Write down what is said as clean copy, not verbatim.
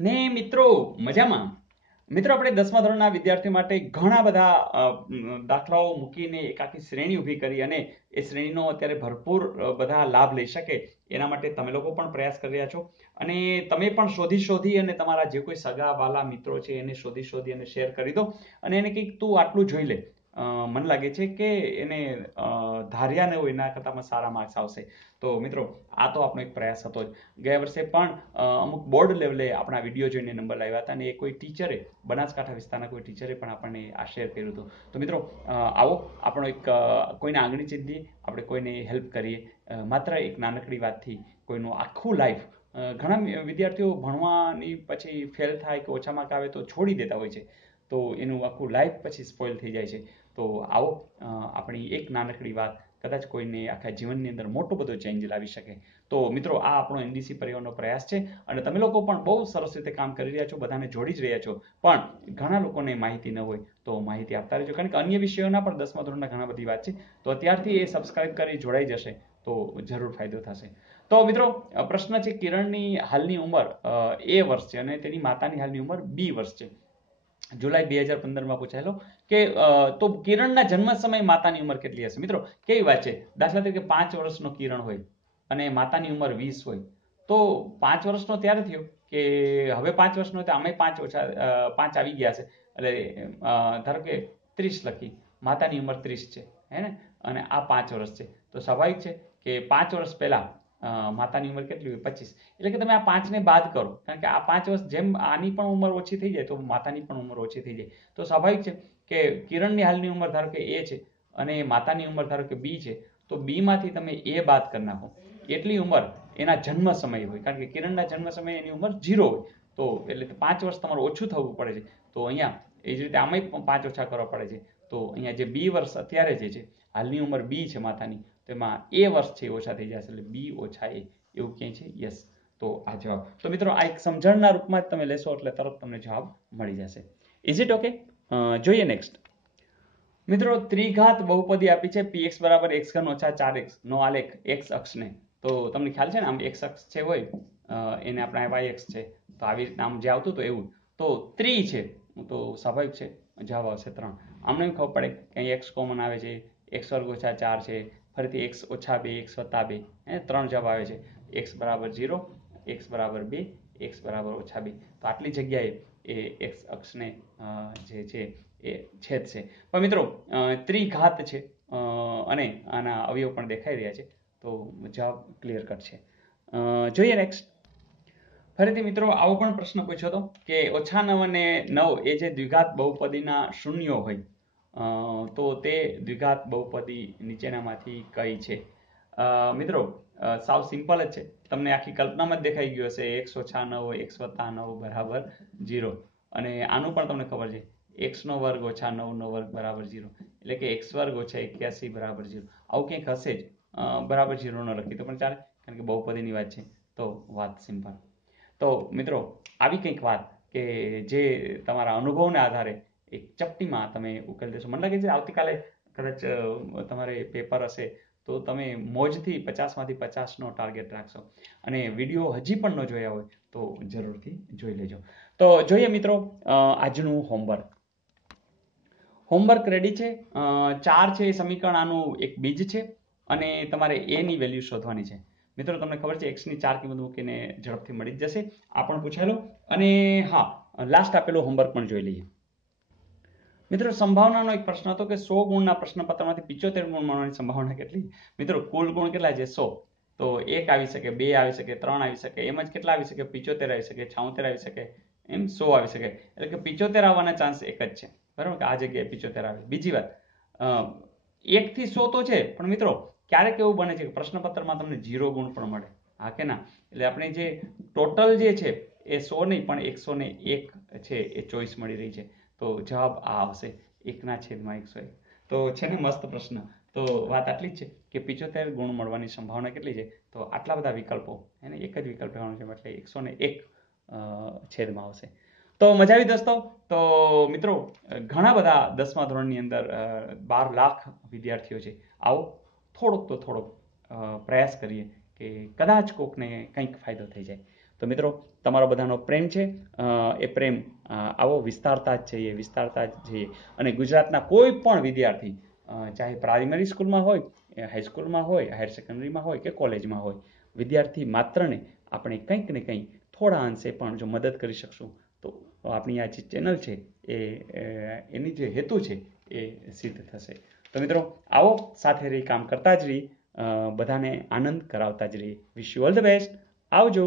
ને મિત્રો મજામાં. મિત્રો આપણે 10મા ધોરણના વિદ્યાર્થીઓ માટે ઘણા બધા દાખલાઓ મૂકીને એક આખી શ્રેણી ઊભી કરી અને એ શ્રેણીનો અત્યારે ભરપૂર બધા લાભ લઈ શકે એના માટે તમે લોકો પણ પ્રયાસ કરી રહ્યા છો. અને તમે પણ શોધી અને તમારા જે કોઈ સગા વાલા મિત્રો છે એને શોધી અને શેર કરી દો અને એને કંઈક તું આટલું જોઈ લે. મને લાગે છે કે એને ધાર્યા ને હોય એના કરતામાં સારા માર્ક્સ આવશે. તો મિત્રો આ તો આપણો એક પ્રયાસ હતો જ. ગયા વર્ષે પણ અમુક બોર્ડ લેવલે આપણા વિડીયો જોઈને નંબર લાવ્યા હતા અને એ કોઈ ટીચરે બનાસકાંઠા વિસ્તારના કોઈ ટીચરે પણ આપણને આ શેર કર્યું હતું. તો મિત્રો આવો આપણો એક કોઈને આંગળી ચીંધીએ, આપણે કોઈને હેલ્પ કરીએ. માત્ર એક નાનકડી વાતથી કોઈનું આખું લાઈફ. ઘણા વિદ્યાર્થીઓ ભણવાની પછી ફેલ થાય કે ઓછા માર્ક આવે તો છોડી દેતા હોય છે. તો એનું આખું લાઈફ પછી સ્પોઇલ થઈ જાય છે. તો આવો આપણી એક નાનકડી વાત કદાચ કોઈને આખા જીવનની અંદર મોટો બધો ચેન્જ લાવી શકે. તો મિત્રો આ આપણો એનડીસી પરિવારનો પ્રયાસ છે અને તમે લોકો પણ બહુ સરસ રીતે કામ કરી રહ્યા છો, બધાને જોડી જ રહ્યા છો. પણ ઘણા લોકોને માહિતી ન હોય તો માહિતી આપતા રહેજો, કારણ કે અન્ય વિષયોના પણ 10મા ધોરણના ઘણા બધી વાત છે. તો અત્યારથી એ સબસ્ક્રાઇબ કરી જોડાઈ જશે તો જરૂર ફાયદો થશે. તો મિત્રો પ્રશ્ન છે, કિરણની હાલની ઉંમર એ વર્ષ છે અને તેની માતાની હાલની ઉંમર બી વર્ષ છે. જુલાઈ 2015માં પૂછાયેલો કે તો કિરણના જન્મ સમયે માતાની ઉંમર કેટલી હશે? મિત્રો કેવી વાત છે, દાખલા તરીકે 5 વર્ષનો કિરણ હોય અને માતાની ઉંમર 20 હોય તો 5 વર્ષનો ત્યારે થયો કે હવે 5 વર્ષનો તો આમે 5 આવી ગયા છે એટલે ધારો કે 30 લખી, માતાની ઉંમર 30 છે હે ને, અને આ 5 વર્ષ છે તો સ્વાભાવિક છે કે 5 વર્ષ પહેલા માતાની ઉંમર કેટલી હોય? 25. એટલે કે તમે આ 5ને બાદ કરો, કારણ કે આ 5 વર્ષ જેમ આની પણ ઉંમર ઓછી થઈ જાય તો માતાની પણ ઉંમર ઓછી થઈ જાય. તો સ્વાભાવિક છે કે કિરણની હાલની ઉંમર ધારો કે એ છે અને માતાની ઉંમર ધારો કે બી છે, તો બી માંથી તમે એ બાદ કરી નાખો. એટલી ઉંમર એના જન્મ સમયે હોય, કારણ કે કિરણના જન્મ સમયે એની ઉંમર 0 હોય. તો એટલે 5 વર્ષ તમારું ઓછું થવું પડે છે. તો અહીંયા એ જ રીતે આમાંય 5 ઓછા કરવા પડે છે. તો અહીંયા જે બી વર્ષ અત્યારે જે છે, હાલની ઉંમર બી છે માતાની, તો એમાં એ વર્ષ છે ઓછા થઈ જશે એટલે બી ઓછા એ એવું ક્યાંય છે? યસ. તો આ જવાબ. તો મિત્રો આ એક સમજણના રૂપમાં જ તમે લેશો એટલે તરત તમને જવાબ મળી જશે. Is it okay? જોઈએ નેક્સ્ટ. મિત્રો ત્રિઘાત બહુપદી આપી છે px બરાબર x3 ઓછા 4x નો આલેખ x અક્ષને. તો તમને ખ્યાલ છે ને, આમ x અક્ષ છે હોય એને આપણે y અક્ષ છે, તો આવી રીતના આમ જે આવતું હતું એવું. તો ત્રિ છે તો સ્વાભાવિક છે જવાબ આવશે 3. આમને ખબર પડે કે અહીં x કોમન આવે છે, x વર્ગ ઓછા 4 છે, ફરીથી x ઓછા 2, x વત્તા 2, 3 જવાબ આવે છે. x બરાબર 0, x બરાબર 2, x બરાબર ઓછા 2. તો આટલી જગ્યાએ એ x અક્ષને જે છે એ છેદશે. પણ મિત્રો ત્રિઘાત છે અને આના અવયવ પણ દેખાઈ રહ્યા છે, તો જવાબ ક્લિયર કટ છે. જોઈએ નેક્સ્ટ. ફરીથી મિત્રો આવો પણ પ્રશ્ન પૂછ્યો હતો કે -9 અને 9 એ જે દ્વિઘાત બહુપદીના શૂન્યો હોય તો તે દ્વિઘાત બહુપદી નીચેનામાંથી કઈ છે? મિત્રો સાવ સિમ્પલ જ છે, તમને આખી કલ્પનામાં જ દેખાઈ ગયું હશે. x ઓછા 9 x વત્તા 9 બરાબર 0. અને આનું પણ તમને ખબર છે, x નો વર્ગ ઓછા 9 નો વર્ગ બરાબર 0, એટલે કે x વર્ગ ઓછા 81 બરાબર 0. આવું કંઈક હશે જ. બરાબર 0 ન લખી તો પણ ચાલે, કારણ કે બહુપદીની વાત છે. તો વાત સિમ્પલ. તો મિત્રો આવી કંઈક વાત કે જે તમારા અનુભવના આધારે એક ચપટીમાં તમે ઉકેલ દેશો. મને લાગે છે આવતીકાલે કદાચ તમારે પેપર હશે તો તમે મોજથી 50માંથી 50નો ટાર્ગેટ રાખશો. અને વિડીયો હજી પણ ન જોયા હોય તો જરૂરથી જોઈ લેજો. તો જોઈએ મિત્રો આજનું હોમવર્ક. હોમવર્ક રેડી છે. 4 છે એ સમીકરણ આનું એક બીજ છે અને તમારે એ ની વેલ્યુ શોધવાની છે. મિત્રો તમને ખબર છે x ની 4 કિંમત મૂકીને ઝડપથી મળી જ જશે. આ પણ પૂછાયેલું. અને હા, લાસ્ટ આપેલું હોમવર્ક પણ જોઈ લઈએ. મિત્રો સંભાવનાનો એક પ્રશ્ન હતો કે 100 ગુણના પ્રશ્નપત્રમાંથી 75 ગુણ મળવાની સંભાવના કેટલી? મિત્રો કુલ ગુણ કેટલા છે? 100. તો 1 આવી શકે, 2 આવી શકે, 3 આવી શકે, એમ જ કેટલા આવી શકે? 75 આવી શકે, 76 આવી શકે, એમ 100 આવી શકે. એટલે કે 75 આવવાના ચાન્સ એક જ છે, બરાબર? કે આ જગ્યાએ 75 આવે. બીજી વાત, 1 થી 100 તો છે, પણ મિત્રો ક્યારેક એવું બને છે કે પ્રશ્નપત્રમાં તમને 0 ગુણ પણ મળે. હા કે ના? એટલે આપણે જે ટોટલ જે છે એ 100 નહીં પણ 101 છે એ ચોઈસ મળી રહી છે. તો જવાબ આ આવશે, 1/101. તો છે ને મસ્ત પ્રશ્ન. તો વાત આટલી જ છે કે 75 ગુણ મળવાની સંભાવના કેટલી છે? તો આટલા બધા વિકલ્પો, એને એક જ વિકલ્પ લેવાનો છે એટલે 101 છેદમાં આવશે. તો મજા આવી દોસ્તો. તો મિત્રો ઘણા બધા 10મા ધોરણની અંદર 12 લાખ વિદ્યાર્થીઓ છે. આવો થોડોક પ્રયાસ કરીએ કે કદાચ કોકને કંઈક ફાયદો થઈ જાય. તો મિત્રો તમારો બધાનો પ્રેમ છે, એ પ્રેમ આવો વિસ્તારતા જ જઈએ અને ગુજરાતના કોઈ પણ વિદ્યાર્થી ચાહે પ્રાઇમરી સ્કૂલમાં હોય, હાઈસ્કૂલમાં હોય, હાયર સેકન્ડરીમાં હોય કે કોલેજમાં હોય, વિદ્યાર્થી માત્રને આપણે કંઈક ને કંઈક થોડા અંશે પણ જો મદદ કરી શકશું તો આપણી આ જે ચેનલ છે એની જે હેતુ છે એ સિદ્ધ થશે. તો મિત્રો આવો સાથે રહી કામ કરતા જ રહીએ, બધાને આનંદ કરાવતા જ રહીએ. Wish you all the best. આવજો.